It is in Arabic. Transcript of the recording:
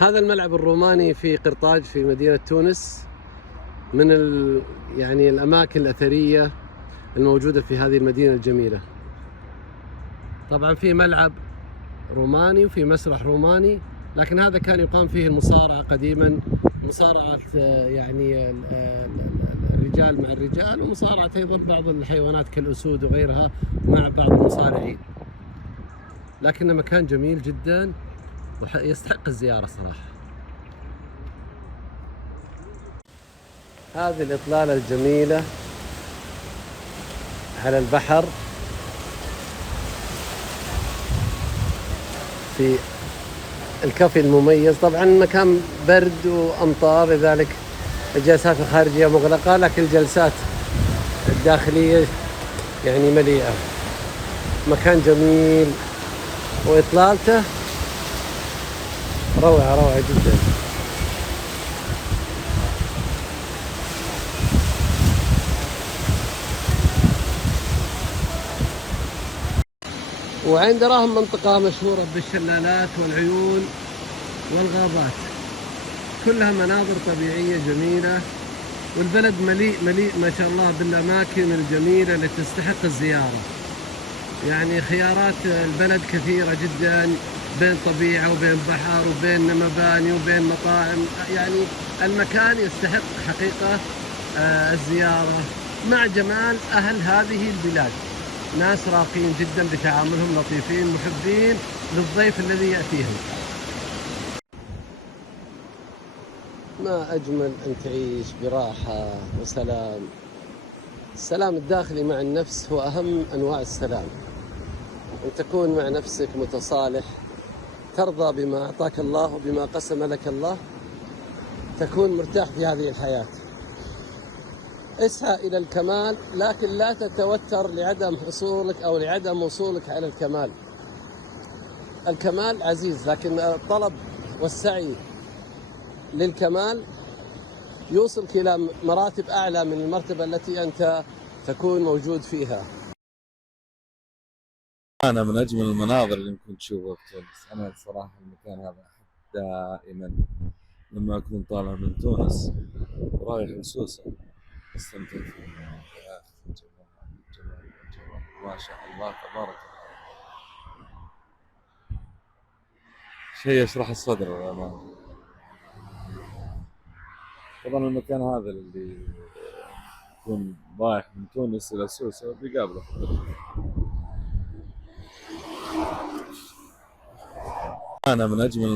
هذا الملعب الروماني في قرطاج في مدينة تونس، من يعني الأماكن الأثرية الموجودة في هذه المدينة الجميلة. طبعا في ملعب روماني وفي مسرح روماني، لكن هذا كان يقام فيه المصارعة قديما، مصارعة يعني الرجال مع الرجال، ومصارعة أيضا بعض الحيوانات كالأسود وغيرها مع بعض المصارعين. لكنه مكان جميل جدا ويستحق الزيارة صراحة. هذه الإطلالة الجميلة على البحر في الكافي المميز. طبعا مكان برد وأمطار، لذلك الجلسات الخارجية مغلقة، لكن الجلسات الداخلية يعني مليئة. مكان جميل وإطلالته روعة جدا. وعين دراهم منطقة مشهورة بالشلالات والعيون والغابات، كلها مناظر طبيعية جميلة، والبلد مليء ما شاء الله بالأماكن الجميلة اللي تستحق الزيارة. يعني خيارات البلد كثيرة جدا، بين طبيعة وبين بحر وبين مباني وبين مطاعم. يعني المكان يستحق حقيقة الزيارة، مع جمال أهل هذه البلاد. ناس راقين جدا بتعاملهم، لطيفين محبين للضيف الذي يأتيهم. ما أجمل أن تعيش براحة وسلام. السلام الداخلي مع النفس هو أهم أنواع السلام، أن تكون مع نفسك متصالح، ترضى بما أعطاك الله وبما قسم لك الله، تكون مرتاح في هذه الحياة. اسعى إلى الكمال، لكن لا تتوتر لعدم حصولك أو لعدم وصولك على الكمال. الكمال عزيز، لكن الطلب والسعي للكمال يوصلك إلى مراتب أعلى من المرتبة التي أنت تكون موجود فيها. أنا من أجمل المناظر اللي ممكن تشوفها في تونس. أنا صراحة المكان هذا أحب دائما لما أكون طالع من تونس ورايح لسوسة أستمتع فيه. يا أخي جمال ما شاء الله تبارك الله، شيء يشرح الصدر للأمانة. طبعا المكان هذا اللي يكون رايح من تونس إلى سوسة بيقابله في الطريق. أنا من أجمل